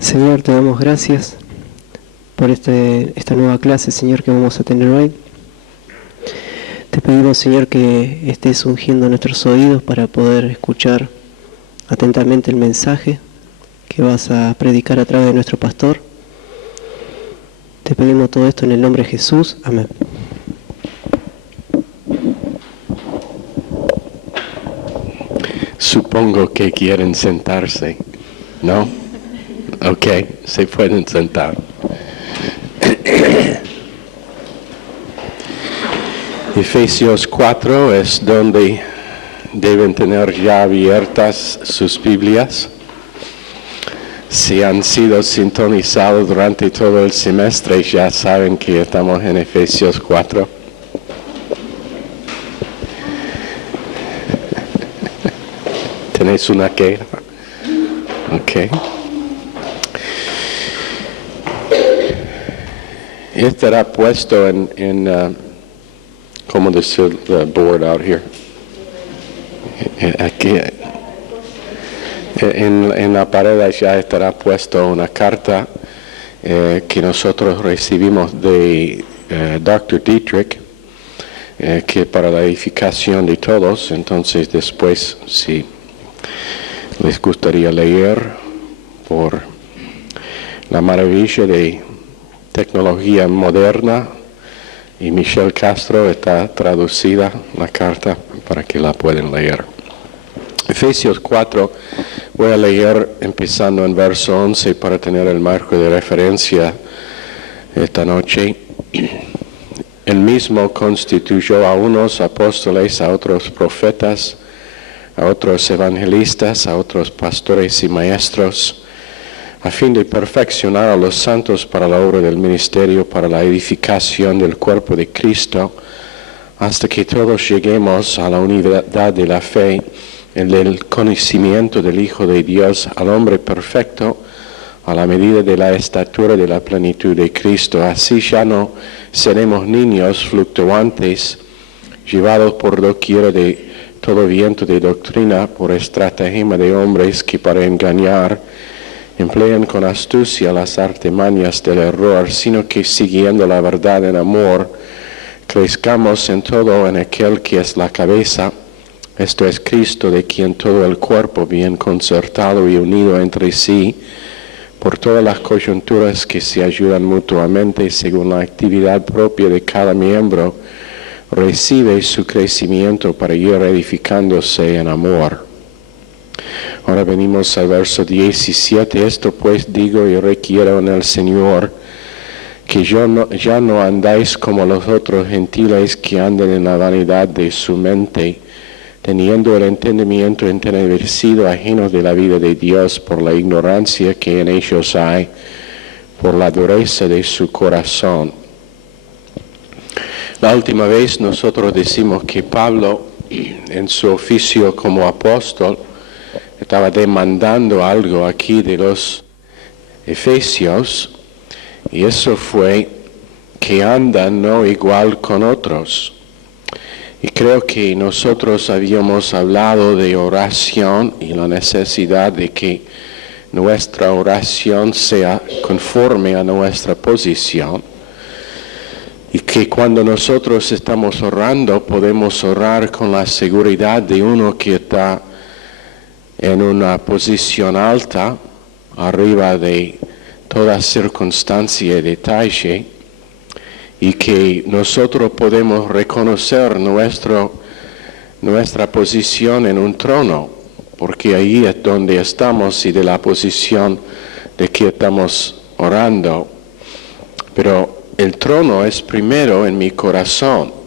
Señor, te damos gracias por esta nueva clase, Señor, que vamos a tener hoy. Te pedimos, Señor, que estés ungiendo nuestros oídos para poder escuchar atentamente el mensaje que vas a predicar a través de nuestro pastor. Te pedimos todo esto en el nombre de Jesús. Amén. Supongo que quieren sentarse, ¿no? Ok, se pueden sentar. Efesios 4 es donde deben tener ya abiertas sus Biblias. Si han sido sintonizados durante todo el semestre, ya saben que estamos en Efesios 4. ¿Tenéis una queja? Ok. Estará puesto en ¿cómo decir the board out here? Aquí, en la pared ya estará puesto una carta que nosotros recibimos de Dr. Dietrich, que para la edificación de todos. Entonces después, si les gustaría leer por la maravilla de tecnología moderna, y Michelle Castro está traducida la carta para que la puedan leer. Efesios 4, voy a leer empezando en verso 11 para tener el marco de referencia esta noche. Él mismo constituyó a unos apóstoles, a otros profetas, a otros evangelistas, a otros pastores y maestros, a fin de perfeccionar a los santos para la obra del ministerio, para la edificación del cuerpo de Cristo, hasta que todos lleguemos a la unidad de la fe, en el conocimiento del Hijo de Dios, al hombre perfecto, a la medida de la estatura de la plenitud de Cristo. Así ya no seremos niños fluctuantes, llevados por doquiera de todo viento de doctrina, por estratagema de hombres que para engañar emplean con astucia las artimañas del error, sino que siguiendo la verdad en amor, crezcamos en todo en aquel que es la cabeza, esto es Cristo, de quien todo el cuerpo, bien concertado y unido entre sí, por todas las coyunturas que se ayudan mutuamente según la actividad propia de cada miembro, recibe su crecimiento para ir edificándose en amor. Ahora venimos al verso 17. Esto pues digo y requiero en el Señor, que ya no andáis como los otros gentiles que andan en la vanidad de su mente, teniendo el entendimiento entenebrecido, ajenos de la vida de Dios por la ignorancia que en ellos hay, por la dureza de su corazón. La última vez nosotros decimos que Pablo, en su oficio como apóstol, estaba demandando algo aquí de los efesios, y eso fue que andan no igual con otros. Y creo que nosotros habíamos hablado de oración y la necesidad de que nuestra oración sea conforme a nuestra posición, y que cuando nosotros estamos orando podemos orar con la seguridad de uno que está en una posición alta, arriba de toda circunstancia y detalle, y que nosotros podemos reconocer nuestra posición en un trono, porque ahí es donde estamos y de la posición de que estamos orando. Pero el trono es primero en mi corazón,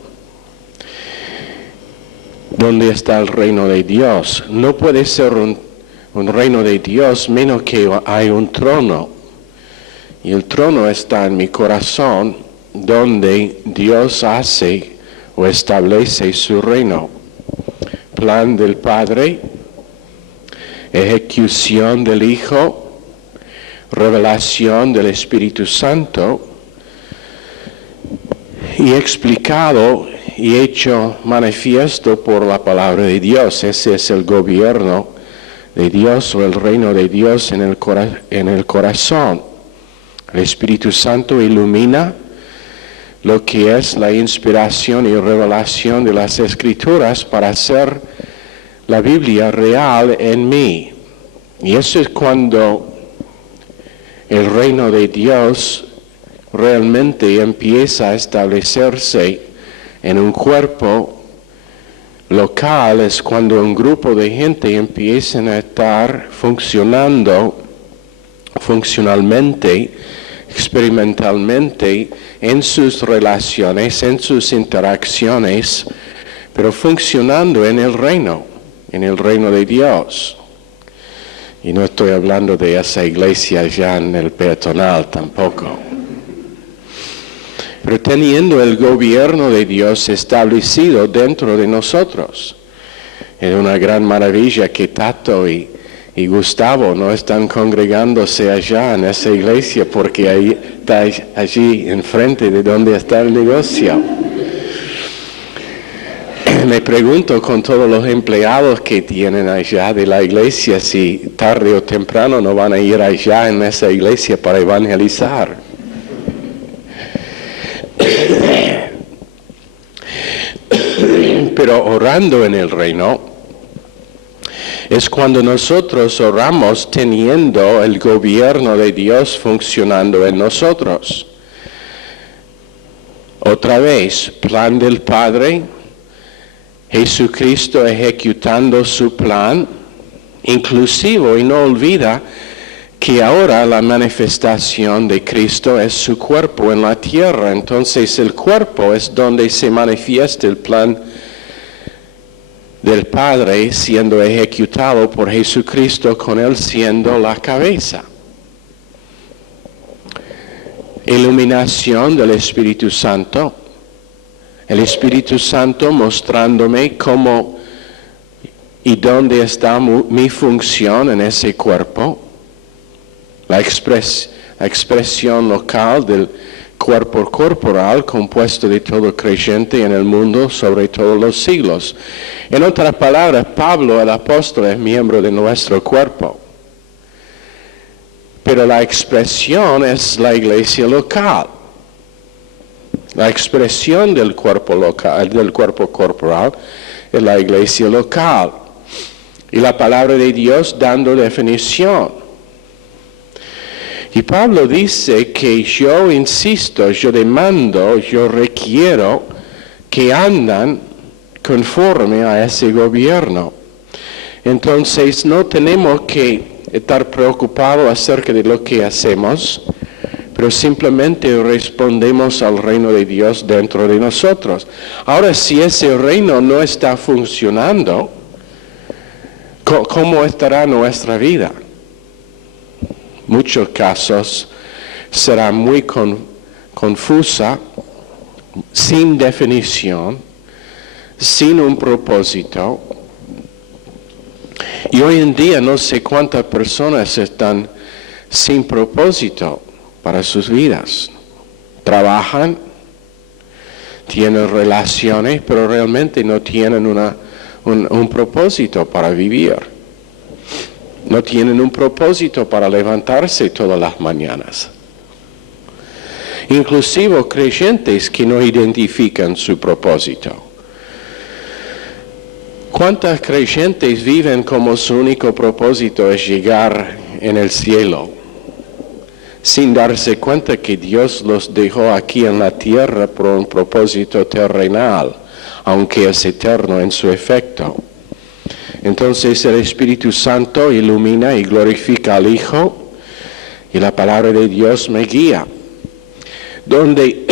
donde está el reino de Dios. No puede ser un reino de Dios menos que hay un trono. Y el trono está en mi corazón, donde Dios hace o establece su reino. Plan del Padre, ejecución del Hijo, revelación del Espíritu Santo, y explicado y hecho manifiesto por la palabra de Dios. Ese es el gobierno de Dios o el reino de Dios en el corazón. El Espíritu Santo ilumina lo que es la inspiración y revelación de las Escrituras para hacer la Biblia real en mí. Y eso es cuando el reino de Dios realmente empieza a establecerse en un cuerpo local. Es cuando un grupo de gente empieza a estar funcionando funcionalmente, experimentalmente, en sus relaciones, en sus interacciones, pero funcionando en el reino de Dios. Y no estoy hablando de esa iglesia ya en el peatonal tampoco. Pero teniendo el gobierno de Dios establecido dentro de nosotros. Es una gran maravilla que Tato y Gustavo no están congregándose allá en esa iglesia porque ahí está allí enfrente de donde está el negocio. Me pregunto con todos los empleados que tienen allá de la iglesia si tarde o temprano no van a ir allá en esa iglesia para evangelizar. Pero orando en el reino es cuando nosotros oramos teniendo el gobierno de Dios funcionando en nosotros. Otra vez, plan del Padre, Jesucristo ejecutando su plan, inclusivo, y no olvida que ahora la manifestación de Cristo es su cuerpo en la tierra. Entonces el cuerpo es donde se manifiesta el plan del Padre siendo ejecutado por Jesucristo, con Él siendo la cabeza. Iluminación del Espíritu Santo. El Espíritu Santo mostrándome cómo y dónde está mi función en ese cuerpo. La expresión local del cuerpo corporal compuesto de todo creyente en el mundo sobre todos los siglos. En otras palabras, Pablo el apóstol es miembro de nuestro cuerpo. Pero la expresión es la iglesia local. La expresión del cuerpo local, del cuerpo corporal, es la iglesia local. Y la palabra de Dios dando definición. Y Pablo dice que yo insisto, yo demando, yo requiero que andan conforme a ese gobierno. Entonces no tenemos que estar preocupados acerca de lo que hacemos, pero simplemente respondemos al reino de Dios dentro de nosotros. Ahora, si ese reino no está funcionando, ¿cómo estará nuestra vida? Muchos casos será muy confusa, sin definición, sin un propósito. Y hoy en día no sé cuántas personas están sin propósito para sus vidas. Trabajan, tienen relaciones, pero realmente no tienen un propósito para vivir. No tienen un propósito para levantarse todas las mañanas. Inclusive creyentes que no identifican su propósito. ¿Cuántas creyentes viven como su único propósito es llegar en el cielo, sin darse cuenta que Dios los dejó aquí en la tierra por un propósito terrenal, aunque es eterno en su efecto? Entonces el Espíritu Santo ilumina y glorifica al Hijo, y la palabra de Dios me guía. Donde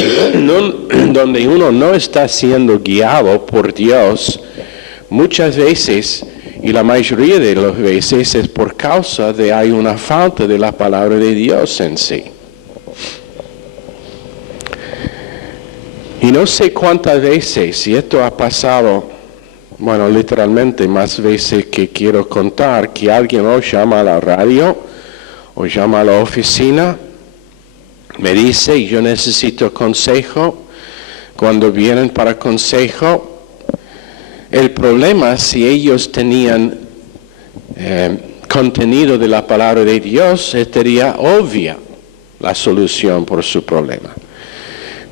uno no está siendo guiado por Dios, muchas veces, y la mayoría de las veces, es por causa de hay una falta de la palabra de Dios en sí. Y no sé cuántas veces, y esto ha pasado, bueno, literalmente más veces que quiero contar, que alguien os llama a la radio o llama a la oficina, me dice, yo necesito consejo. Cuando vienen para consejo, el problema, si ellos tenían contenido de la palabra de Dios, sería obvia la solución por su problema.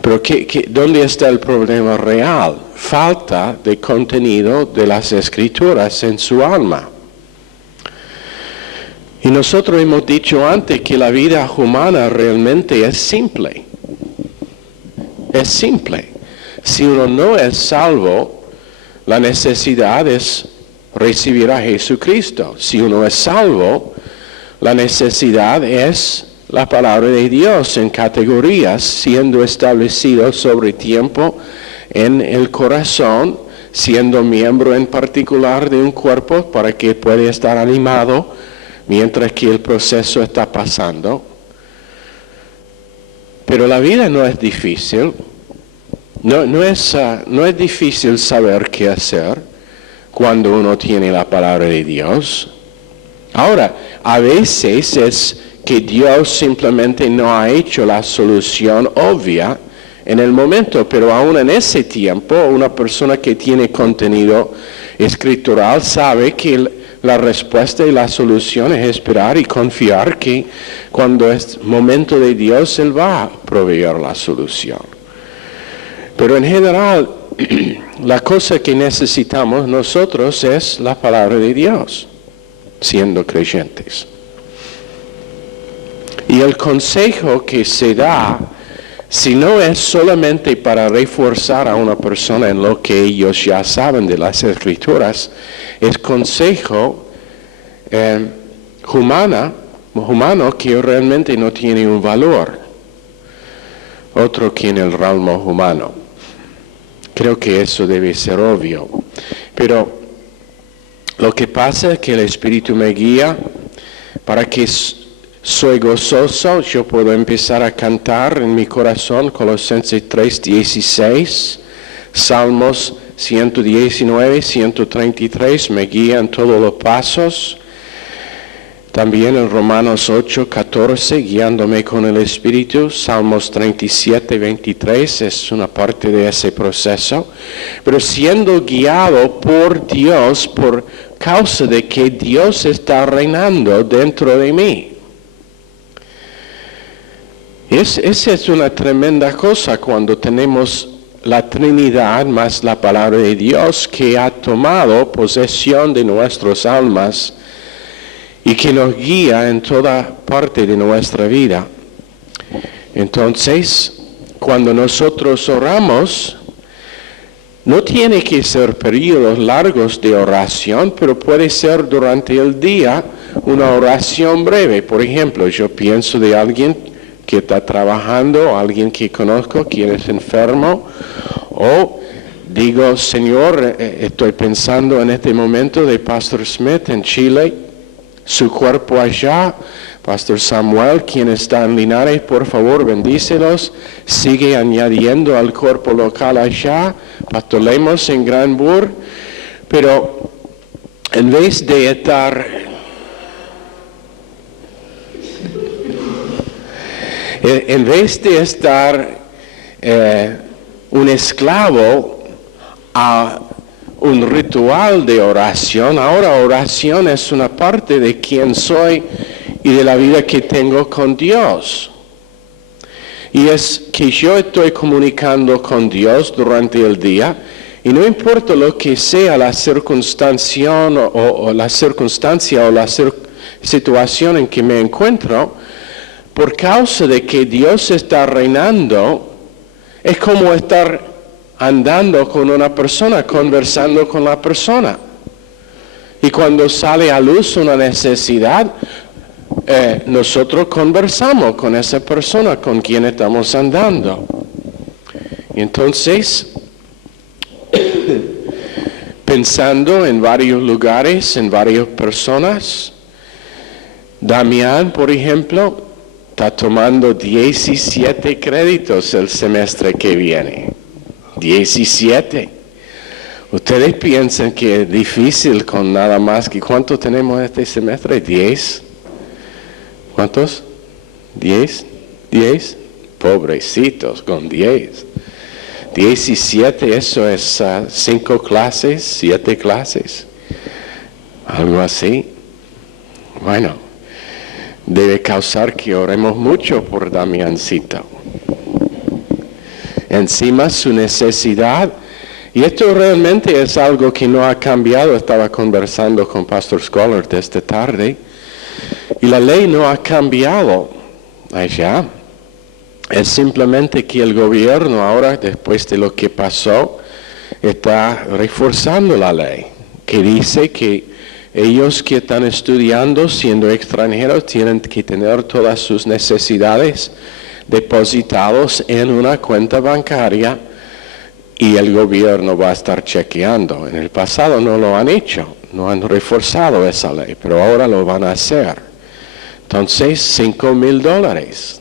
Pero ¿dónde está el problema real? Falta de contenido de las Escrituras en su alma. Y nosotros hemos dicho antes que la vida humana realmente es simple. Es simple. Si uno no es salvo, la necesidad es recibir a Jesucristo. Si uno es salvo, la necesidad es la palabra de Dios en categorías, siendo establecido sobre tiempo en el corazón, siendo miembro en particular de un cuerpo para que pueda estar animado mientras que el proceso está pasando. Pero la vida no es difícil. No es difícil saber qué hacer cuando uno tiene la palabra de Dios. Ahora, a veces es que Dios simplemente no ha hecho la solución obvia en el momento, pero aún en ese tiempo, una persona que tiene contenido escritural sabe que la respuesta y la solución es esperar y confiar que cuando es momento de Dios, Él va a proveer la solución. Pero en general, la cosa que necesitamos nosotros es la palabra de Dios, siendo creyentes. Y el consejo que se da, si no es solamente para reforzar a una persona en lo que ellos ya saben de las Escrituras, es consejo humano que realmente no tiene un valor, otro que en el realmo humano. Creo que eso debe ser obvio. Pero lo que pasa es que el Espíritu me guía para que soy gozoso, yo puedo empezar a cantar en mi corazón Colosenses 3:16, Salmos 119, 133, me guían todos los pasos. También en Romanos 8:14, guiándome con el Espíritu, Salmos 37:23 es una parte de ese proceso. Pero siendo guiado por Dios por causa de que Dios está reinando dentro de mí. Esa es una tremenda cosa cuando tenemos la Trinidad más la palabra de Dios que ha tomado posesión de nuestras almas y que nos guía en toda parte de nuestra vida. Entonces, cuando nosotros oramos, no tiene que ser periodos largos de oración, pero puede ser durante el día una oración breve. Por ejemplo, yo pienso de alguien que está trabajando, alguien que conozco, quien es enfermo, o digo, Señor, estoy pensando en este momento de Pastor Smith en Chile, su cuerpo allá, Pastor Samuel, quien está en Linares, por favor, bendícelos, sigue añadiendo al cuerpo local allá, Pastor Lemos en Granbur, pero en vez de estar un esclavo a un ritual de oración, ahora oración es una parte de quién soy y de la vida que tengo con Dios. Y es que yo estoy comunicando con Dios durante el día y no importa lo que sea la circunstancia o la situación en que me encuentro, por causa de que Dios está reinando, es como estar andando con una persona, conversando con la persona. Y cuando sale a luz una necesidad, nosotros conversamos con esa persona con quien estamos andando. Y entonces, pensando en varios lugares, en varias personas, Damián, por ejemplo, está tomando 17 créditos el semestre que viene. 17. Ustedes piensan que es difícil con nada más que... ¿Cuánto tenemos este semestre? 10. ¿Cuántos? 10. 10. Pobrecitos con 10. 17, eso es 5 clases, 7 clases. Algo así. Bueno, debe causar que oremos mucho por Damiancito. Encima su necesidad, y esto realmente es algo que no ha cambiado. Estaba conversando con Pastor Scholar esta tarde, y la ley no ha cambiado allá. Es simplemente que el gobierno ahora, después de lo que pasó, está reforzando la ley, que dice que ellos que están estudiando siendo extranjeros tienen que tener todas sus necesidades depositados en una cuenta bancaria y el gobierno va a estar chequeando. En el pasado no lo han hecho, no han reforzado esa ley, pero ahora lo van a hacer. Entonces, $5,000.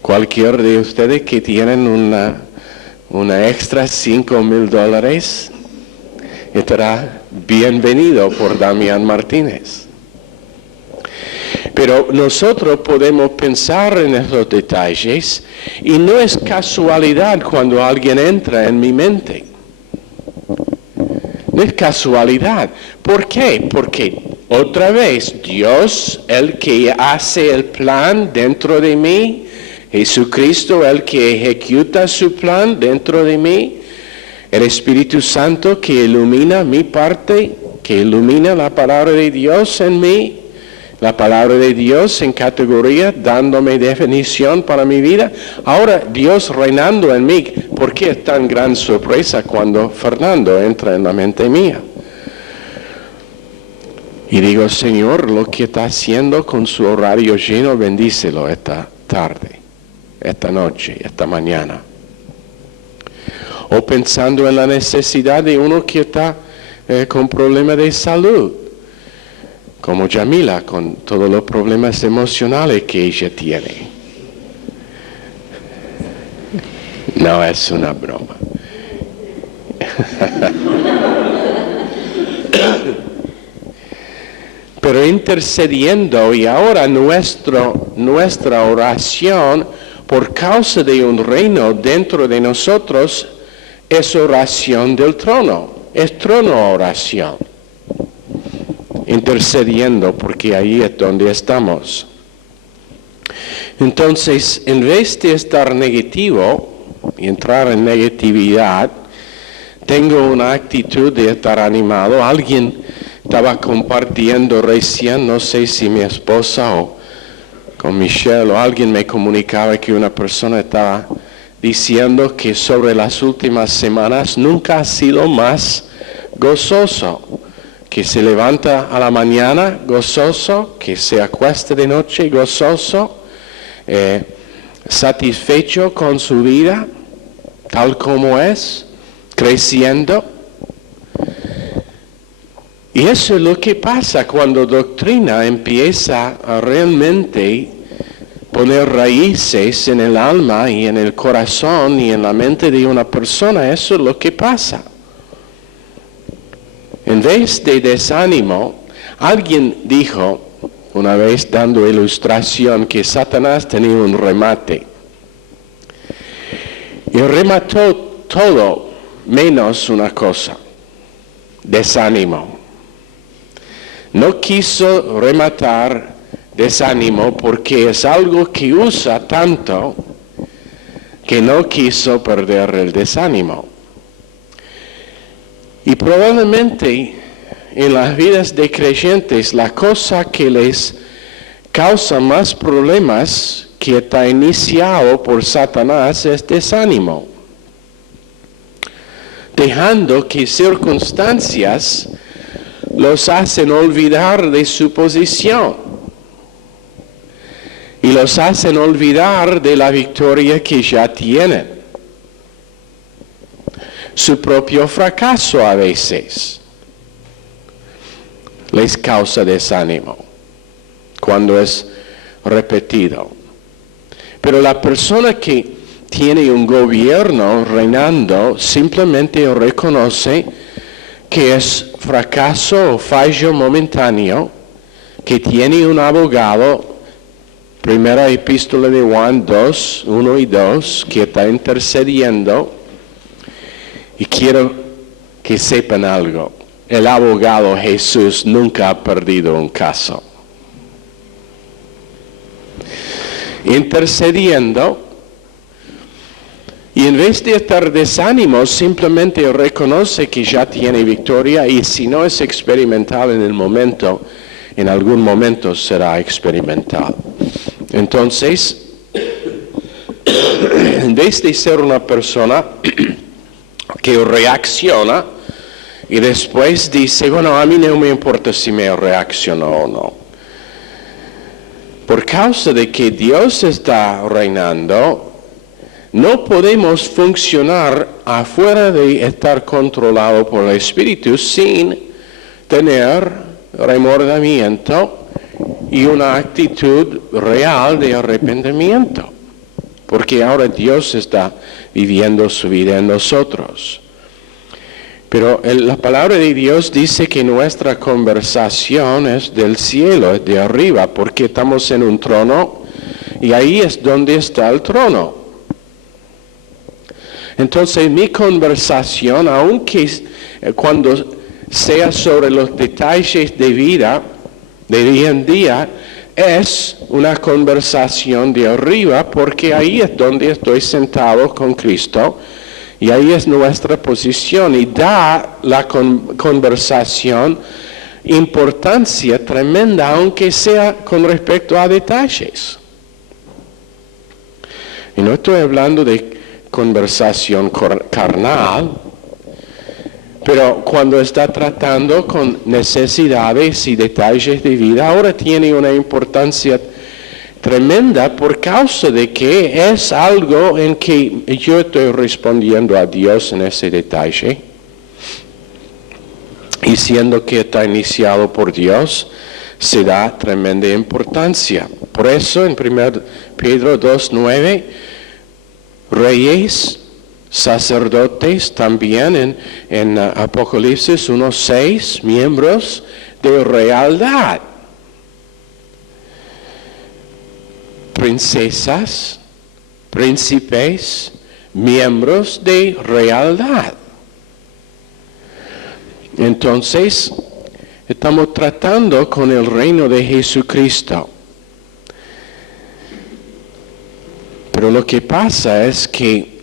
Cualquier de ustedes que tienen una extra $5,000 estará bienvenido por Damián Martínez. Pero nosotros podemos pensar en esos detalles y no es casualidad cuando alguien entra en mi mente. No es casualidad. ¿Por qué? Porque otra vez Dios, el que hace el plan dentro de mí, Jesucristo, el que ejecuta su plan dentro de mí, el Espíritu Santo que ilumina mi parte, que ilumina la palabra de Dios en mí, la palabra de Dios en categoría, dándome definición para mi vida. Ahora Dios reinando en mí. ¿Por qué es tan gran sorpresa cuando Fernando entra en la mente mía? Y digo, Señor, lo que está haciendo con su horario lleno, bendícelo esta tarde, esta noche, esta mañana. O pensando en la necesidad de uno que está con problemas de salud, como Yamila, con todos los problemas emocionales que ella tiene. No, es una broma. Pero intercediendo, y ahora nuestra oración por causa de un reino dentro de nosotros es oración del trono, es trono oración. Intercediendo, porque ahí es donde estamos. Entonces, en vez de estar negativo y entrar en negatividad, tengo una actitud de estar animado. Alguien estaba compartiendo recién, no sé si mi esposa o con Michelle o alguien me comunicaba que una persona estaba diciendo que sobre las últimas semanas nunca ha sido más gozoso. Que se levanta a la mañana gozoso, que se acuesta de noche gozoso, satisfecho con su vida, tal como es, creciendo. Y eso es lo que pasa cuando doctrina empieza a realmente poner raíces en el alma y en el corazón y en la mente de una persona. Eso es lo que pasa. En vez de desánimo, alguien dijo una vez dando ilustración que Satanás tenía un remate. Y remató todo menos una cosa, desánimo. No quiso rematar desánimo porque es algo que usa tanto que no quiso perder el desánimo. Y probablemente en las vidas de creyentes la cosa que les causa más problemas que está iniciado por Satanás es desánimo. Dejando que circunstancias los hacen olvidar de su posición. Y los hacen olvidar de la victoria que ya tienen. Su propio fracaso a veces les causa desánimo cuando es repetido. Pero la persona que tiene un gobierno reinando simplemente reconoce que es fracaso o fallo momentáneo, que tiene un abogado, primera epístola de Juan 2, 1 y 2, que está intercediendo. Y quiero que sepan algo. el abogado Jesús nunca ha perdido un caso. Intercediendo, y en vez de estar desánimo, simplemente reconoce que ya tiene victoria, y si no es experimental en el momento, en algún momento será experimental. Entonces, en vez de ser una persona que reacciona y después dice, bueno, a mí no me importa si me reacciono o no. Por causa de que Dios está reinando, no podemos funcionar afuera de estar controlado por el Espíritu sin tener remordimiento y una actitud real de arrepentimiento. Porque ahora Dios está viviendo su vida en nosotros. Pero la palabra de Dios dice que nuestra conversación es del cielo, es de arriba, porque estamos en un trono y ahí es donde está el trono. Entonces mi conversación, aunque cuando sea sobre los detalles de vida, de día en día, es una conversación de arriba, porque ahí es donde estoy sentado con Cristo, y ahí es nuestra posición, y da la conversación importancia tremenda, aunque sea con respecto a detalles. Y no estoy hablando de conversación carnal, pero cuando está tratando con necesidades y detalles de vida, ahora tiene una importancia tremenda por causa de que es algo en que yo estoy respondiendo a Dios en ese detalle. Y siendo que está iniciado por Dios, se da tremenda importancia. Por eso en 1 Pedro 2:9, reyes, sacerdotes, también en Apocalipsis 1:6, miembros de realidad. Princesas, príncipes, miembros de realidad. Entonces, estamos tratando con el reino de Jesucristo. Pero lo que pasa es que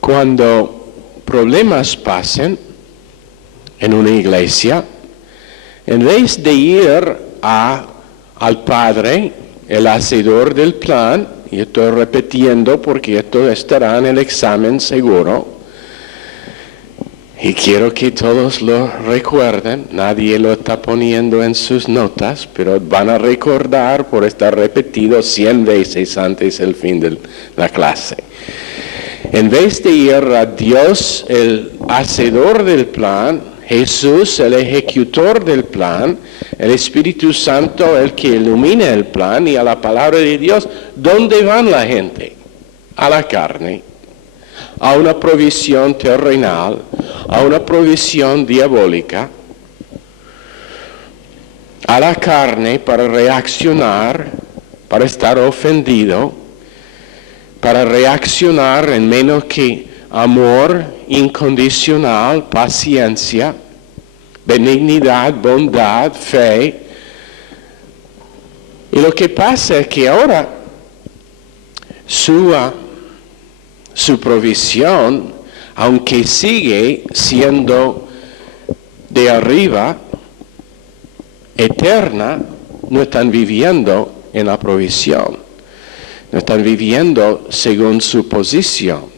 cuando problemas pasen en una iglesia, en vez de ir al Padre, el hacedor del plan, y estoy repitiendo porque esto estará en el examen seguro, y quiero que todos lo recuerden, nadie lo está poniendo en sus notas, pero van a recordar por estar repetido 100 veces antes del fin de la clase. En vez de ir a Dios, el hacedor del plan, Jesús, el ejecutor del plan, el Espíritu Santo, el que ilumina el plan, y a la palabra de Dios, ¿dónde van la gente? A la carne, a una provisión terrenal, a una provisión diabólica, a la carne para reaccionar, para estar ofendido, para reaccionar en menos que amor incondicional, paciencia, benignidad, bondad, fe. Y lo que pasa es que ahora su provisión, aunque sigue siendo de arriba, eterna, no están viviendo en la provisión. No están viviendo según su posición.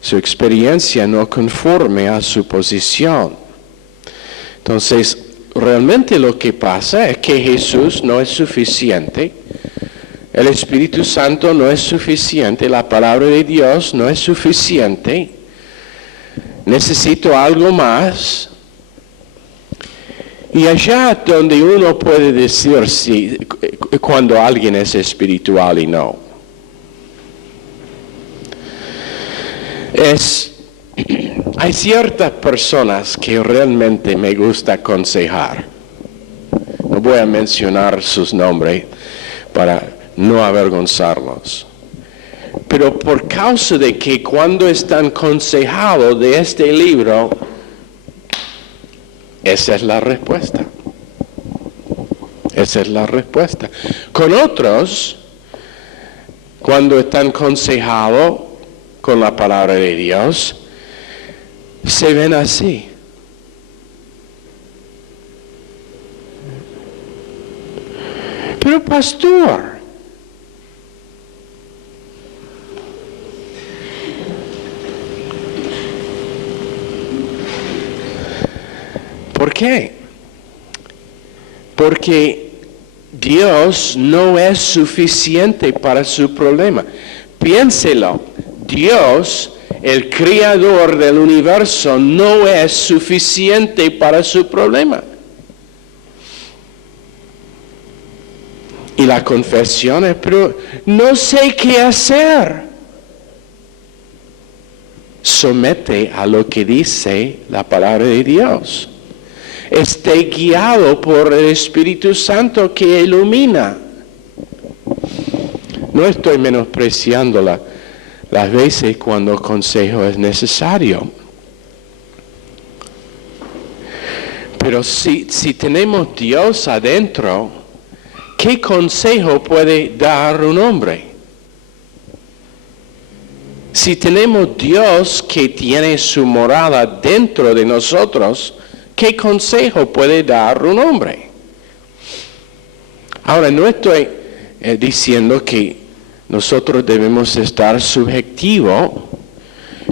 Su experiencia no conforme a su posición. Entonces, realmente lo que pasa es que Jesús no es suficiente. El Espíritu Santo no es suficiente. La palabra de Dios no es suficiente. Necesito algo más. Y allá donde uno puede decir si, cuando alguien es espiritual y no. Hay ciertas personas que realmente me gusta aconsejar. No voy a mencionar sus nombres para no avergonzarlos. Pero por causa de que cuando están aconsejados de este libro, Esa es la respuesta. Esa es la respuesta. Con otros, cuando están aconsejados con la palabra de Dios, se ven así. Pero pastor, ¿por qué? Porque Dios no es suficiente para su problema. Piénselo, Dios, el creador del universo, no es suficiente para su problema. Y la confesión es, pero no sé qué hacer. Somete a lo que dice la palabra de Dios. Esté guiado por el Espíritu Santo que ilumina. No estoy menospreciando las veces cuando el consejo es necesario. Pero si tenemos Dios adentro, ¿qué consejo puede dar un hombre? Si tenemos Dios que tiene su morada dentro de nosotros, ¿qué consejo puede dar un hombre? Ahora, no estoy diciendo que nosotros debemos estar subjetivos,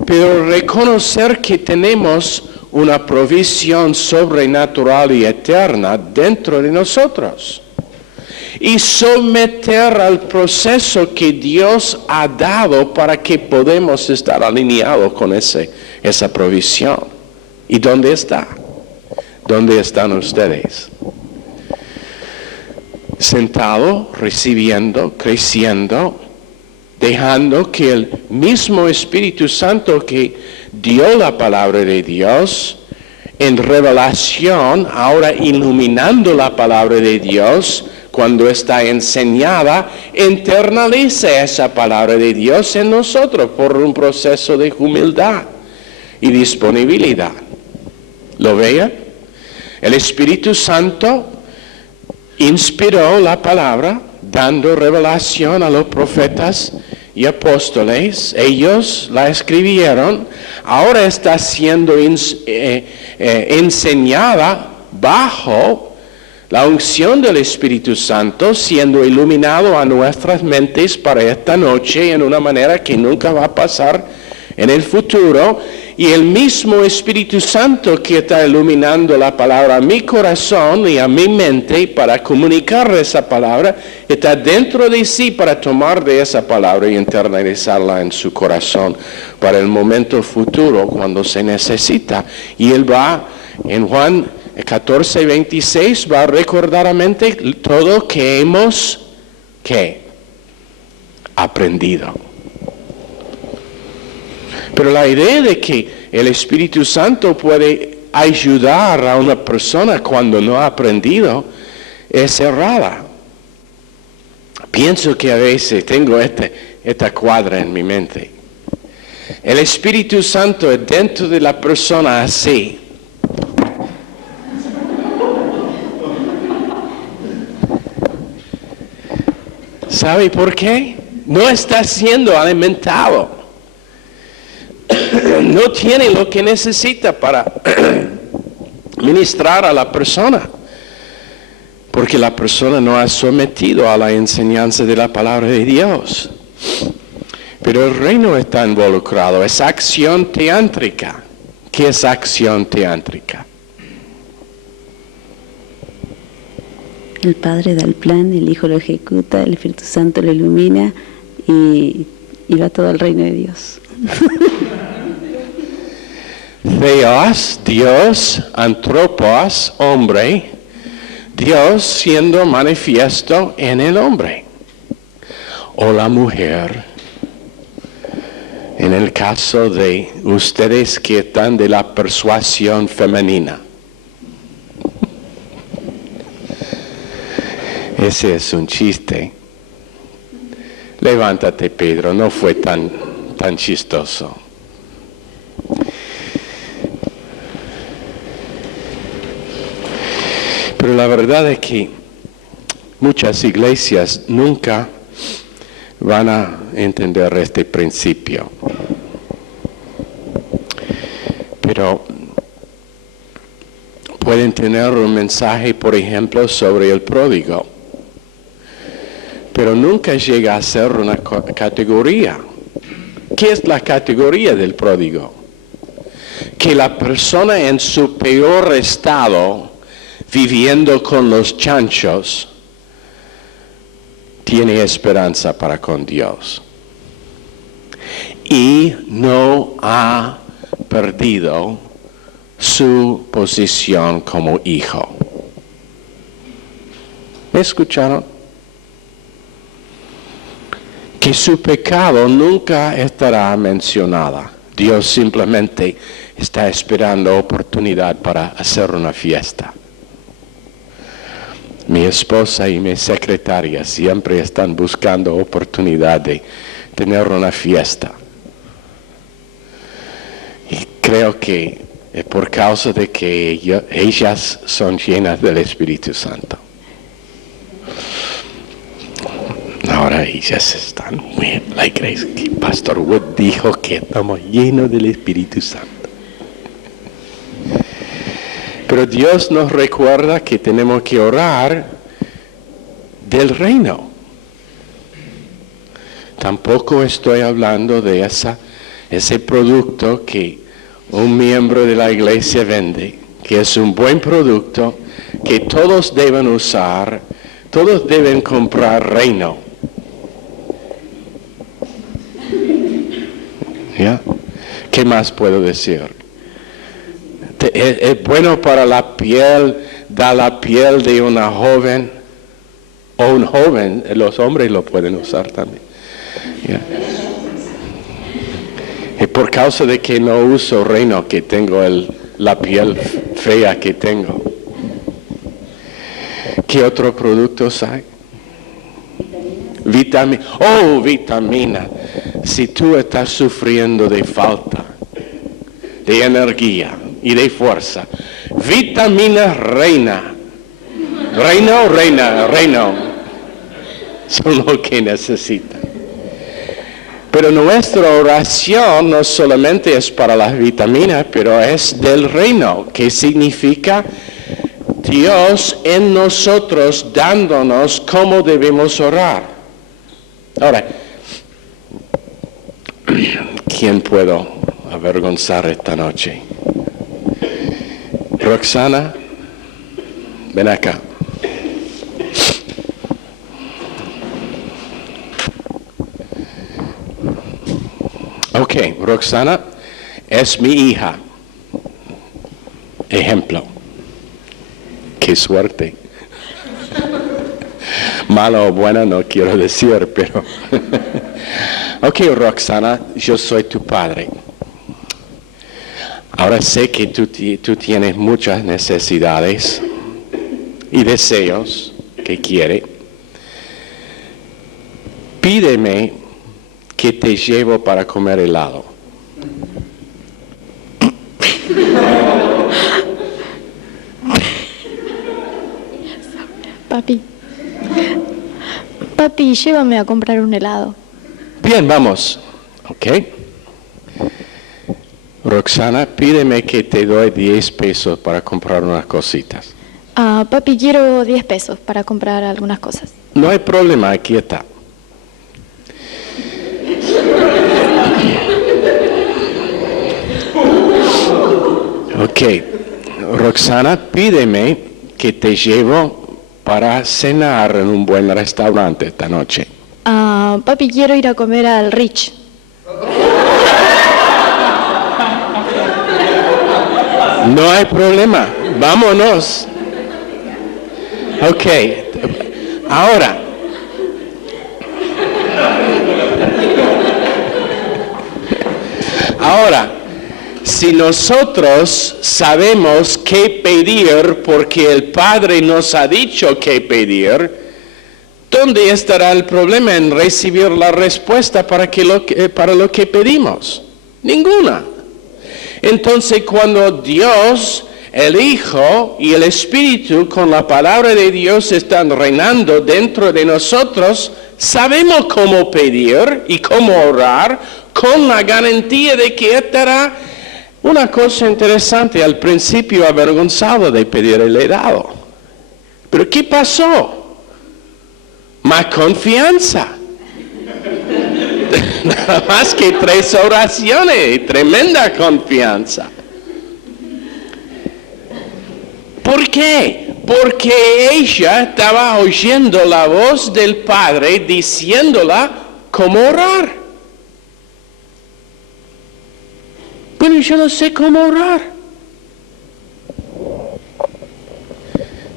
pero reconocer que tenemos una provisión sobrenatural y eterna dentro de nosotros. Y someter al proceso que Dios ha dado para que podamos estar alineados con esa provisión. ¿Y dónde está? ¿Dónde están ustedes? Sentado, recibiendo, creciendo, dejando que el mismo Espíritu Santo que dio la palabra de Dios, en revelación, ahora iluminando la palabra de Dios, cuando está enseñada, internalice esa palabra de Dios en nosotros por un proceso de humildad y disponibilidad. ¿Lo vean? El Espíritu Santo inspiró la palabra, dando revelación a los profetas y apóstoles. Ellos la escribieron. Ahora está siendo enseñada bajo la unción del Espíritu Santo, siendo iluminado a nuestras mentes para esta noche en una manera que nunca va a pasar en el futuro. Y el mismo Espíritu Santo que está iluminando la palabra a mi corazón y a mi mente para comunicar esa palabra, está dentro de sí para tomar de esa palabra y internalizarla en su corazón para el momento futuro cuando se necesita. Y Él va, en Juan 14:26, va a recordar a mente todo que hemos aprendido. Pero la idea de que el Espíritu Santo puede ayudar a una persona cuando no ha aprendido es errada. Pienso que a veces tengo esta cuadra en mi mente. El Espíritu Santo es dentro de la persona así. ¿Sabe por qué? No está siendo alimentado. No tiene lo que necesita para ministrar a la persona. Porque la persona no ha sometido a la enseñanza de la palabra de Dios. Pero el reino está involucrado. Es acción teántrica. ¿Qué es acción teántrica? El Padre da el plan, el Hijo lo ejecuta, el Espíritu Santo lo ilumina y va todo al reino de Dios. Theos, Dios, antropos, hombre, Dios siendo manifiesto en el hombre. O la mujer, en el caso de ustedes que están de la persuasión femenina. Ese es un chiste. Levántate, Pedro, no fue tan chistoso. Pero la verdad es que muchas iglesias nunca van a entender este principio. Pero pueden tener un mensaje, por ejemplo, sobre el pródigo, pero nunca llega a ser una categoría. ¿Qué es la categoría del pródigo? Que la persona en su peor estado, viviendo con los chanchos, tiene esperanza para con Dios. Y no ha perdido su posición como hijo. ¿Me escucharon? Que su pecado nunca estará mencionada. Dios simplemente está esperando oportunidad para hacer una fiesta. Mi esposa y mi secretaria siempre están buscando oportunidad de tener una fiesta. Y creo que es por causa de que ellas son llenas del Espíritu Santo. Ahora ellas están muy alegres. Pastor Wood dijo que estamos llenos del Espíritu Santo. Pero Dios nos recuerda que tenemos que orar del reino. Tampoco estoy hablando de ese producto que un miembro de la iglesia vende, que es un buen producto, que todos deben usar, todos deben comprar reino. ¿Ya? ¿Qué más puedo decir? Es bueno para la piel, da la piel de una joven, o un joven, los hombres lo pueden usar también. ¿Ya? Y por causa de que no uso reino, que tengo la piel fea que tengo. ¿Qué otros productos hay? Vitamina. Si tú estás sufriendo de falta de energía y de fuerza, vitamina reina. Reino. Son lo que necesitan. Pero nuestra oración no solamente es para las vitaminas, pero es del reino, que significa Dios en nosotros dándonos cómo debemos orar. Ahora, ¿quién puedo avergonzar esta noche? Roxana, ven acá. Ok, Roxana es mi hija. Ejemplo. Qué suerte. Mala o buena no quiero decir, pero... Ok, Roxana, yo soy tu padre. Ahora sé que tú tienes muchas necesidades y deseos que quieres. Pídeme que te llevo para comer helado. Papi, llévame a comprar un helado. Bien, vamos. Ok. Roxana, pídeme que te doy 10 pesos para comprar unas cositas. Papi, quiero 10 pesos para comprar algunas cosas. No hay problema, aquí está. Ok. Roxana, pídeme que te llevo para cenar en un buen restaurante esta noche. Papi, quiero ir a comer al Rich. No hay problema, vámonos. Ok, ahora. Si nosotros sabemos qué pedir porque el Padre nos ha dicho qué pedir, ¿dónde estará el problema en recibir la respuesta para lo que pedimos? Ninguna. Entonces, cuando Dios el Hijo y el Espíritu con la palabra de Dios están reinando dentro de nosotros, sabemos cómo pedir y cómo orar con la garantía de que estará una cosa interesante. Al principio avergonzado de pedir el helado. ¿Pero qué pasó? Más confianza. Nada más que 3 oraciones, tremenda confianza. ¿Por qué? Porque ella estaba oyendo la voz del Padre diciéndola cómo orar. Pero yo no sé cómo orar.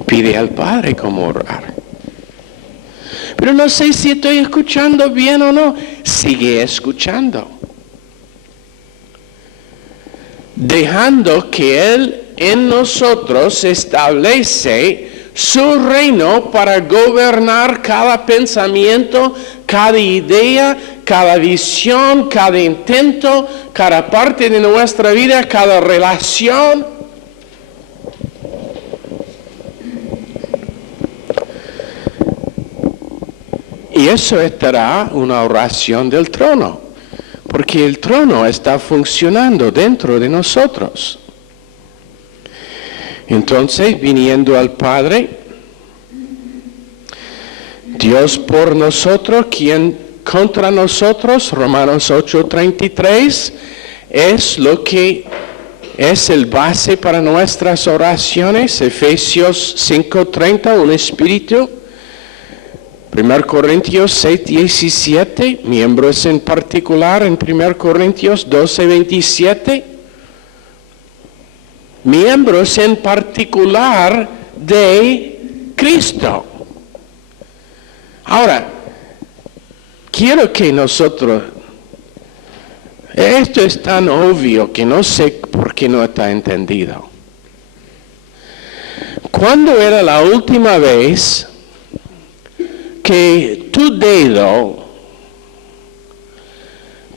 Pide al Padre cómo orar. Pero no sé si estoy escuchando bien o no. Sigue escuchando. Dejando que Él en nosotros establece su reino para gobernar cada pensamiento, cada idea, cada visión, cada intento, cada parte de nuestra vida, cada relación. Y eso estará una oración del trono, porque el trono está funcionando dentro de nosotros. Entonces, viniendo al Padre, Dios por nosotros, quien contra nosotros, Romanos 8:33, es lo que es el base para nuestras oraciones, Efesios 5:30, un espíritu, 1 Corintios 6:17, miembros en particular en 1 Corintios 12:27, miembros en particular de Cristo. Ahora, quiero que nosotros, esto es tan obvio que no sé por qué no está entendido. ¿Cuándo era la última vez que tu dedo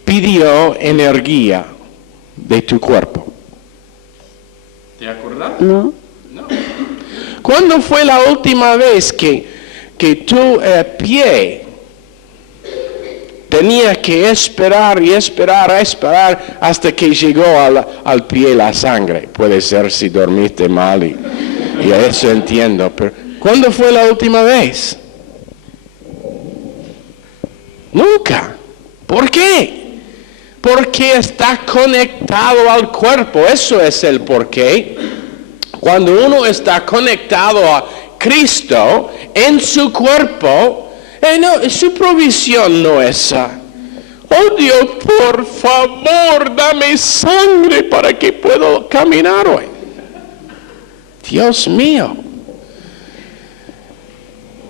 pidió energía de tu cuerpo? ¿Te acuerdas? No. ¿Cuándo fue la última vez que tu pie tenía que esperar hasta que llegó al pie la sangre? Puede ser si dormiste mal y eso entiendo, pero ¿cuándo fue la última vez? Nunca. ¿Por qué? Porque está conectado al cuerpo. Eso es el porqué. Cuando uno está conectado a Cristo en su cuerpo, su provisión no es oh Dios, por favor, dame sangre para que pueda caminar hoy. Dios mío.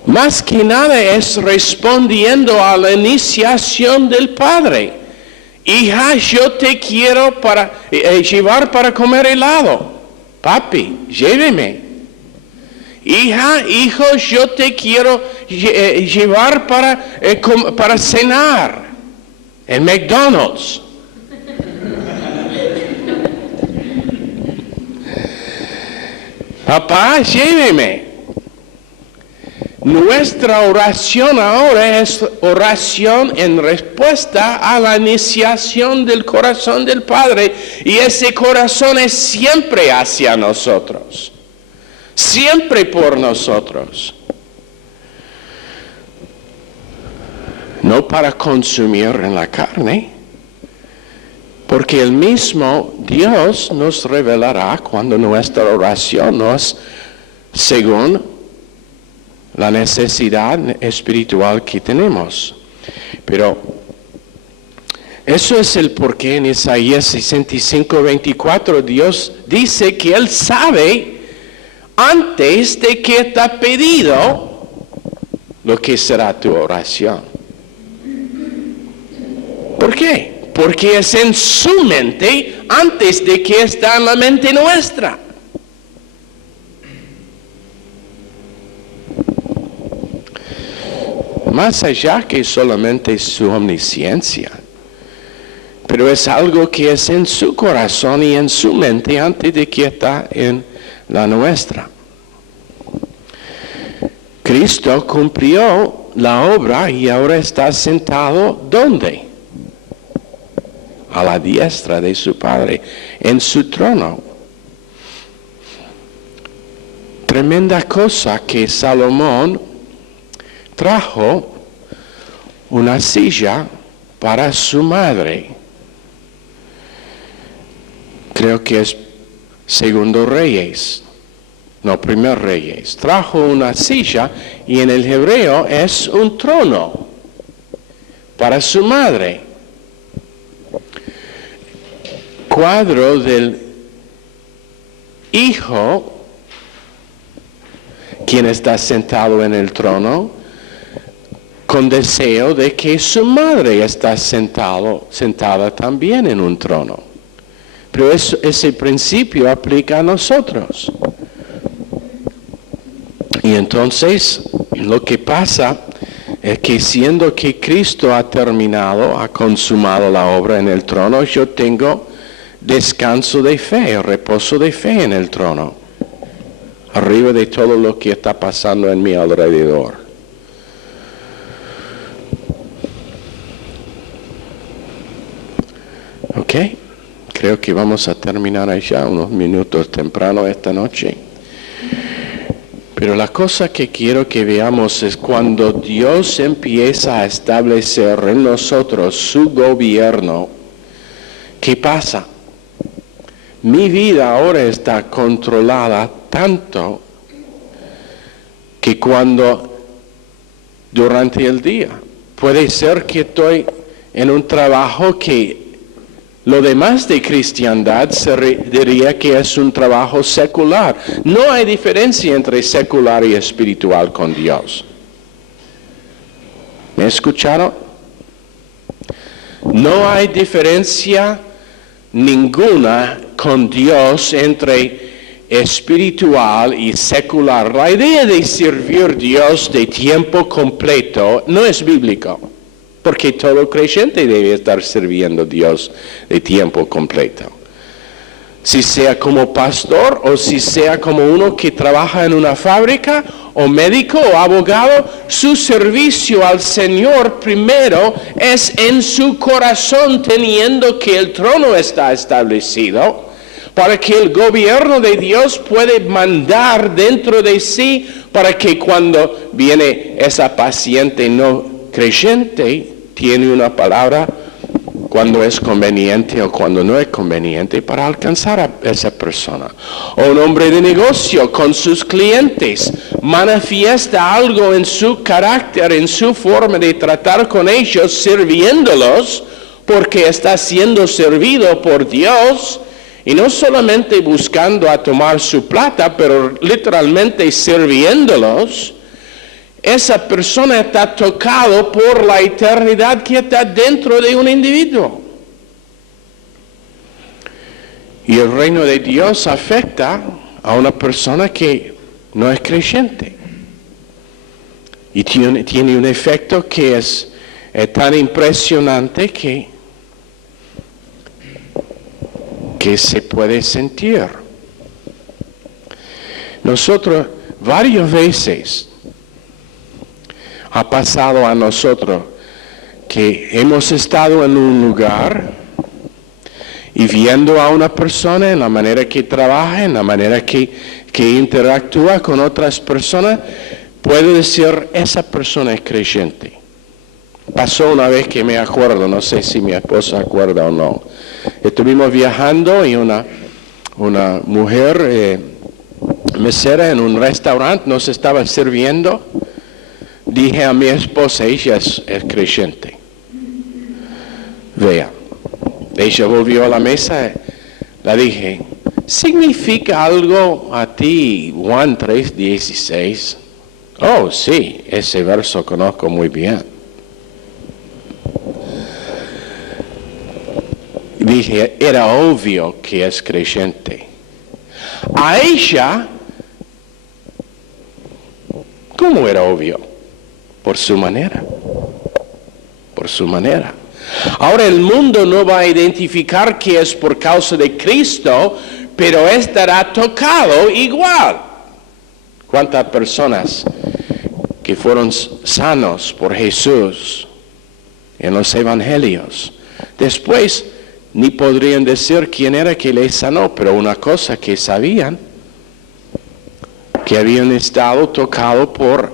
Más que nada es respondiendo a la iniciación del Padre. Hija, yo te quiero llevar para comer helado. Papi, lléveme. Hija, hijo, yo te quiero llevar para cenar en McDonald's. Papá, lléveme. Nuestra oración ahora es oración en respuesta a la iniciación del corazón del Padre, y ese corazón es siempre hacia nosotros, siempre por nosotros, no para consumir en la carne, porque el mismo Dios nos revelará cuando nuestra oración no es según la necesidad espiritual que tenemos. Pero eso es el porqué en Isaías 65:24 Dios dice que Él sabe antes de que te ha pedido lo que será tu oración. ¿Por qué? Porque es en su mente antes de que está en la mente nuestra. Más allá que solamente su omnisciencia, pero es algo que es en su corazón y en su mente antes de que está en la nuestra. Cristo cumplió la obra y ahora está sentado ¿dónde? A la diestra de su Padre, en su trono. Tremenda cosa que Salomón trajo una silla para su madre. Creo que es Segundo Reyes. No, Primer Reyes. Trajo una silla y en el hebreo es un trono para su madre. Cuadro del hijo, quien está sentado en el trono, con deseo de que su madre está sentada también en un trono. Pero ese principio aplica a nosotros. Y entonces lo que pasa es que siendo que Cristo ha terminado, ha consumado la obra en el trono, yo tengo descanso de fe, reposo de fe en el trono, arriba de todo lo que está pasando en mi alrededor. ¿Ok? Creo que vamos a terminar ya unos minutos temprano esta noche. Pero la cosa que quiero que veamos es cuando Dios empieza a establecer en nosotros su gobierno, ¿qué pasa? Mi vida ahora está controlada tanto que cuando durante el día puede ser que estoy en un trabajo que lo demás de cristiandad se diría que es un trabajo secular. No hay diferencia entre secular y espiritual con Dios. ¿Me escucharon? No hay diferencia ninguna con Dios entre espiritual y secular. La idea de servir a Dios de tiempo completo no es bíblico. Porque todo creyente debe estar sirviendo a Dios de tiempo completo. Si sea como pastor o si sea como uno que trabaja en una fábrica o médico o abogado, su servicio al Señor primero es en su corazón, teniendo que el trono está establecido, para que el gobierno de Dios puede mandar dentro de sí, para que cuando viene esa paciente no creyente, tiene una palabra cuando es conveniente o cuando no es conveniente para alcanzar a esa persona. O un hombre de negocio con sus clientes manifiesta algo en su carácter, en su forma de tratar con ellos, sirviéndolos, porque está siendo servido por Dios, y no solamente buscando a tomar su plata, pero literalmente sirviéndolos. Esa persona está tocado por la eternidad que está dentro de un individuo. Y el reino de Dios afecta a una persona que no es creyente. Y tiene un efecto que es tan impresionante que se puede sentir. Nosotros varias veces ha pasado a nosotros que hemos estado en un lugar y viendo a una persona en la manera que trabaja, en la manera que interactúa con otras personas, puedo decir, esa persona es creyente. Pasó una vez que me acuerdo, no sé si mi esposa acuerda o no. Estuvimos viajando y una mujer mesera en un restaurante nos estaba sirviendo. Dije a mi esposa, ella es creyente. Vea, ella volvió a la mesa, la dije, ¿significa algo a ti Juan 3:16? Oh, sí, ese verso conozco muy bien. Dije, era obvio que es creyente. A ella, ¿cómo era obvio? Por su manera. Por su manera. Ahora el mundo no va a identificar que es por causa de Cristo, pero estará tocado igual. ¿Cuántas personas que fueron sanos por Jesús en los evangelios? Después ni podrían decir quién era que les sanó, pero una cosa que sabían, que habían estado tocados por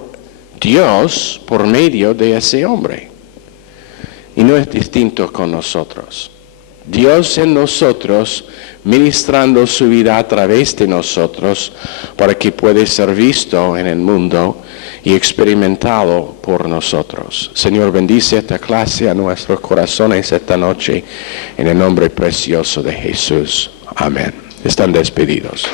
Dios por medio de ese hombre. Y no es distinto con nosotros. Dios en nosotros, ministrando su vida a través de nosotros, para que pueda ser visto en el mundo y experimentado por nosotros. Señor, bendice esta clase a nuestros corazones esta noche, en el nombre precioso de Jesús. Amén. Están despedidos.